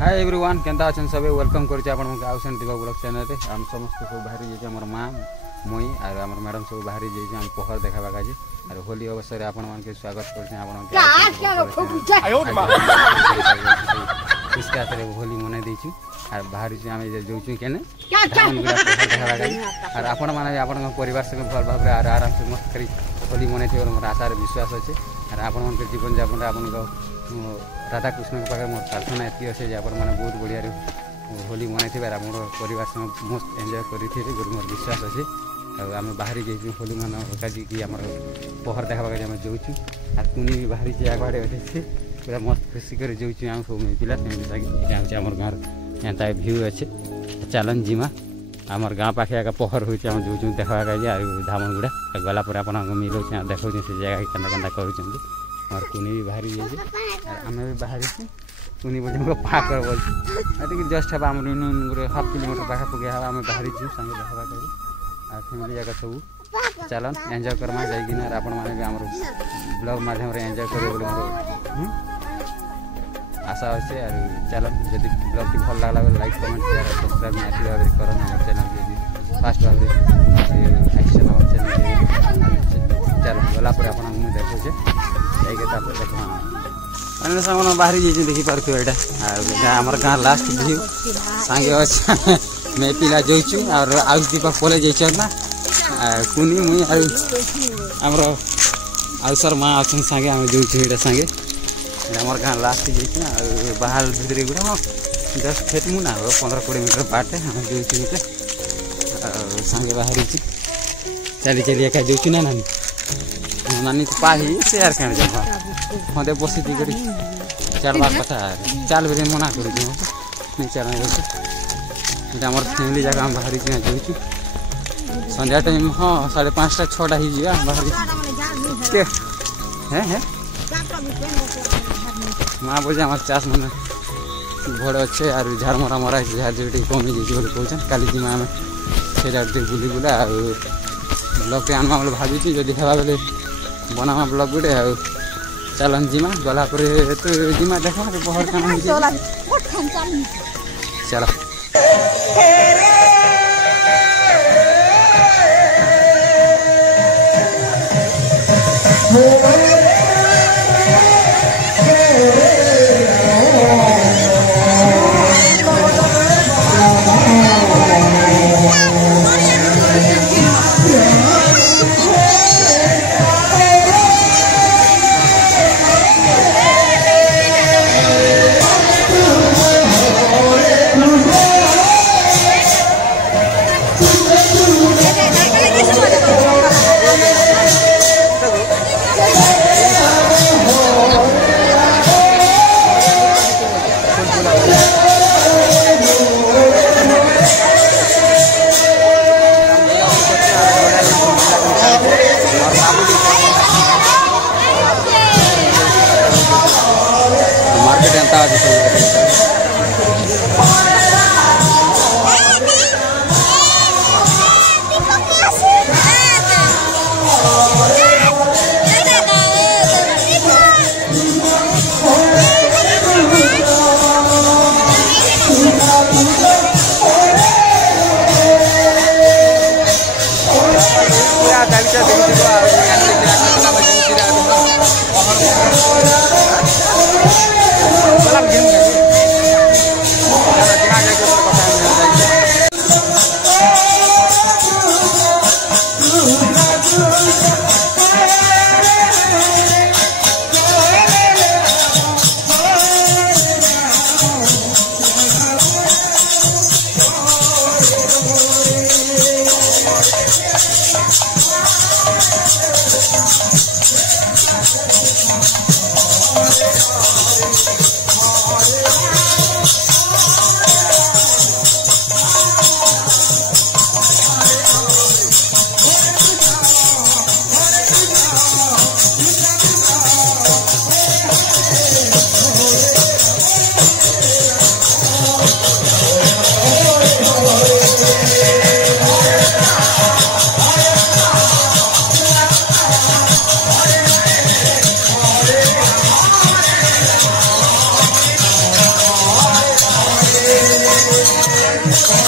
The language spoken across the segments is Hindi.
हाय एवरीवन केंता अछन सबे वेलकम करछि आपन के आउसन दिबा ब्लॉग चैनल रे हम समस्त सब बाहरी जे हमर मां मोई और हमर मैडम सब बाहरी जे हम पोखर देखाबा काजी और होली अवसर आपन मन के स्वागत करछि आपन के आयो मा इसका तरह होली मने दैछु और बाहरी जे हम जे जोछु केने धान गुला पोखर देखाबा काजी और आपन माने आपन परिवार संग भल भाव रे आराम से मस्त करी होली मने थे और मोर आशा रे विश्वास अछि और आपन मन के जीवन यापन आपन को राधा कृष्ण के पाखे मोर प्रार्थना एति अच्छे जे आपण माने बहुत बढ़िया होली मनाई थे मोर परिवार संग मस्त एंजॉय करी थे गुरु मोर विश्वास अच्छे और आम बाहरी जे होली मना काजी कि आम पहर देखा आम जाऊँ और कुनी भी बाहरी जे आगे अच्छे पूरा मस्त खुशी कर जाऊँ आम सब पिला जाऊँ आम गाँव एंता भ्यू अच्छे चलन जीमा आमर गाँव पाखे आगे पहर हो जाऊँ देखा धामन गुड़ा गला पर आप मिलूँ देखा से जगह केन्ता केन्ता कर और कुनी भी बाहरी जाइए और आम भी बाहरी कुनी बोझे पाक बोल जस्ट हम आम गोटे हाफ किलोमीटर पाखा पके आम बाहरी संगे देखा और फैमिली जगह सब चलन एंजॉय करमा जाइए आपण मैंने भी आम ब्लॉग माध्यम एंजॉय करेंगे मोर आशा अच्छे और चलन जब ब्लॉग टी भल लगला लाइक कमेंट शेयर और सब्सक्राइब निश्चित भाव करन हमर चैनल के फास्ट भाव एक्शन हमर चैनल चलन गला पर आपण देखो मैंने सामान बाहरी जाइए देखी पार्थ यहाँ आम गाँव लास्ट व्यू सांगे अच्छे मैं पिला जाऊँ और आउस दीपा पले जाइए ना कुनी मुई आमर आउसर माँ अच्छे सांगे आम जाऊँ सांगे आम गाँव लास्ट जाइए बाहर भितर गुड़ा जस्ट फेटमु ना 15-20 मीटर बाटे हम जाऊँ सांगे बाहरी चली चली एका जाऊँ ना नानी नानी तो पाही से यार कहने जा मत बसी गरी चलवा कथा चल बेरे मना कर नहीं चल आम फैमिली जगह हम बाहरी जाऊँ संध्या टाइम हाँ 5:30-6टा ही जा बाहरी है माँ बोले आम चाष मैंने भड़ अच्छे और झाड़ मरा मरा झाड़ जो कमी जाइए कहते काली जीमा आम से बुली बुला ब्लॉग टे आनवा बोले भावी जदि हेबा बेले बनावा ब्लॉग गुटे चलन जीमा गला पर तो जीमा देखा बहर काम चलो बहुत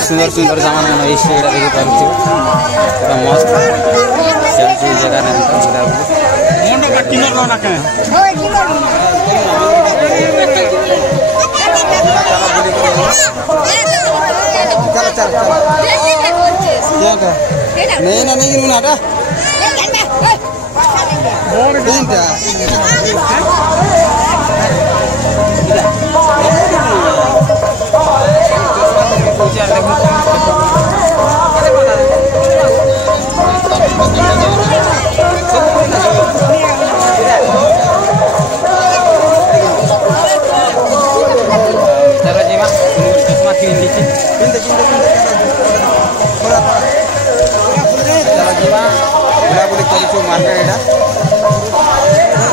सुंदर सुंदर सामान देखी पार्थ मस्त चलती जगह नहीं ना नहीं ना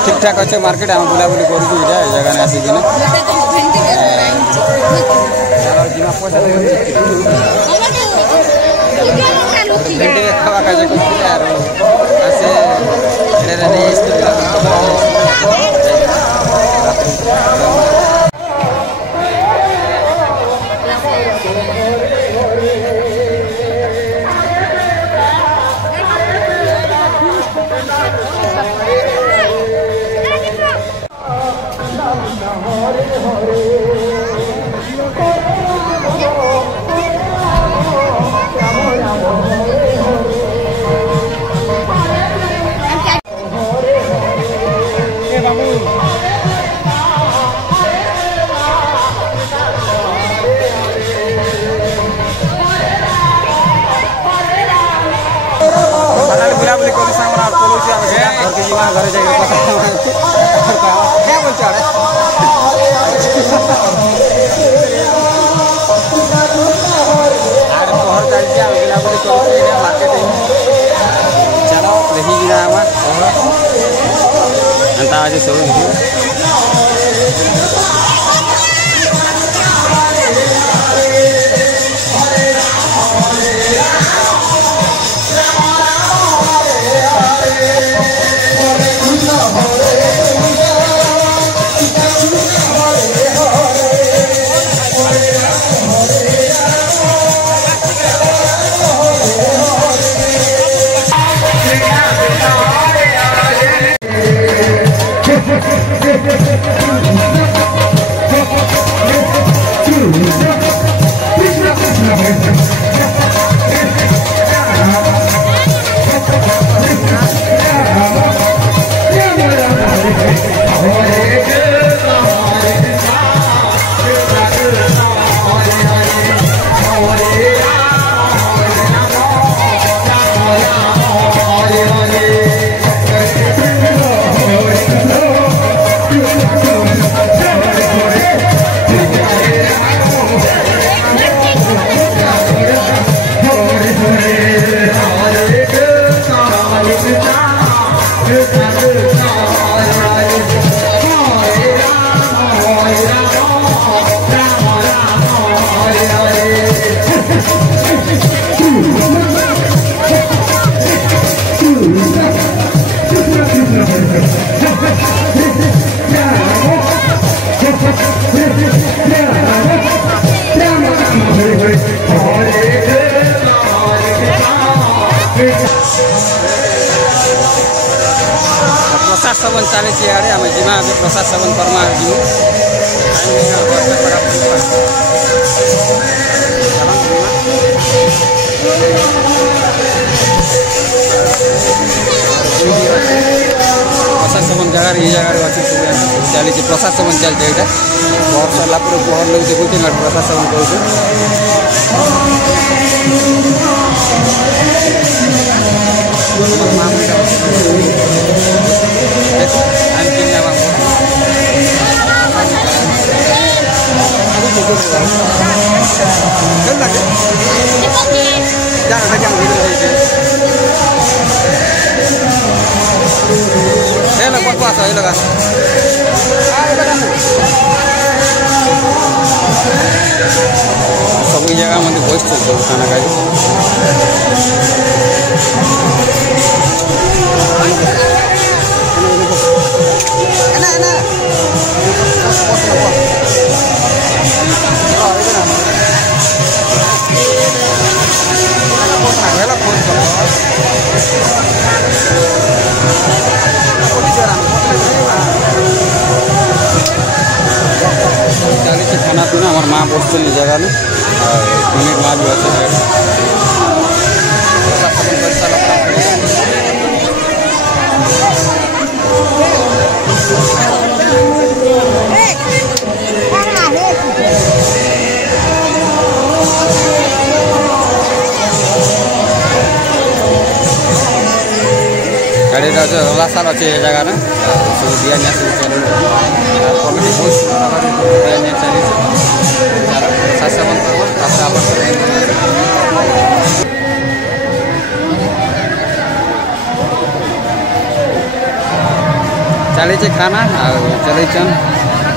ठीक ठाक अच्छे मार्केट आम बुलाबुली करूँ जगह आसिक खावा कार्य जिमा घरे जाके पता क्या बोल चाहे आरे पहर चलती आम बुलाबुली कर मार्केट चलो देखी एंता आज सब प्रसाद सेवन चली आड़े आम जीमा प्रसाद सेवन करमा जी प्रसाद सेवन जगार ये जगह अच्छे चली प्रसाद सेवन चलते यहाँ पहर सरला पहर लोग देखुचे प्रसाद सेवन कर सब जगह मतलब बहुत चलते खाना खाई खाना पीना हमारे माँ बस जगह में माँ भी अच्छे गाड़ी रला साल अच्छे जगह ना सब दिया सब चल कमिटी बहुत दिया चली प्रसाद सेवन चली खाना चल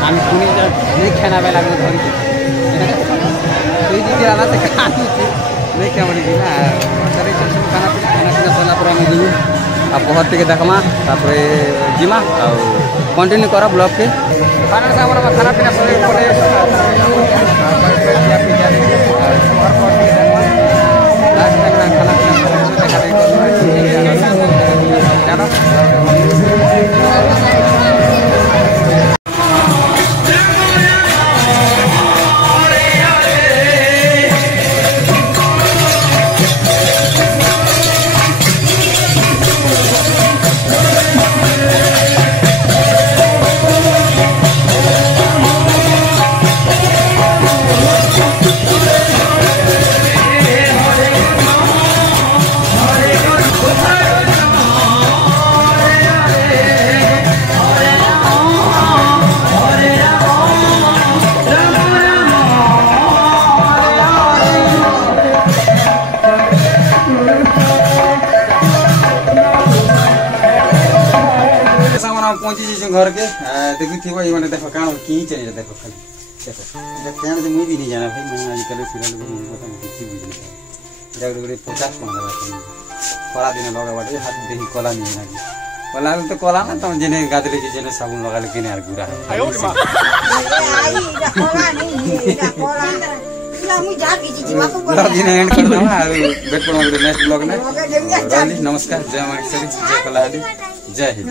आम पुणी नहीं खाना बेला धरी आना से खानी नहीं क्या बोली ना चल सब खाना पीना सरला पर आम जीव आ पहर टे देखमा जीमा कंटिन्यू कर ब्लॉग के खाना खाना पीना सब जे घर के देखि थिबो ई माने देखो काण की चाहिए देखो खाली देखो ये केन जे मुई भी नहीं जाना भाई मैं आज कल सीरियल को पता नहीं किसी बुझ नहीं एटा गुडे 50 कोन लगा खरा दिन लगा बाटे हाथ देखि कला नहीं ना कला तो कला ना तुम जेने गादले की जेने साबुन लगा लेकिन यार गुरा आयो मा आई इटा कला नहीं इटा कला इला मुई जा की जीवा को कला दिन एंड कर दवा और बेट पर नेक्स्ट ब्लॉग में नमस्कार जय मां जय कला जय हिंद।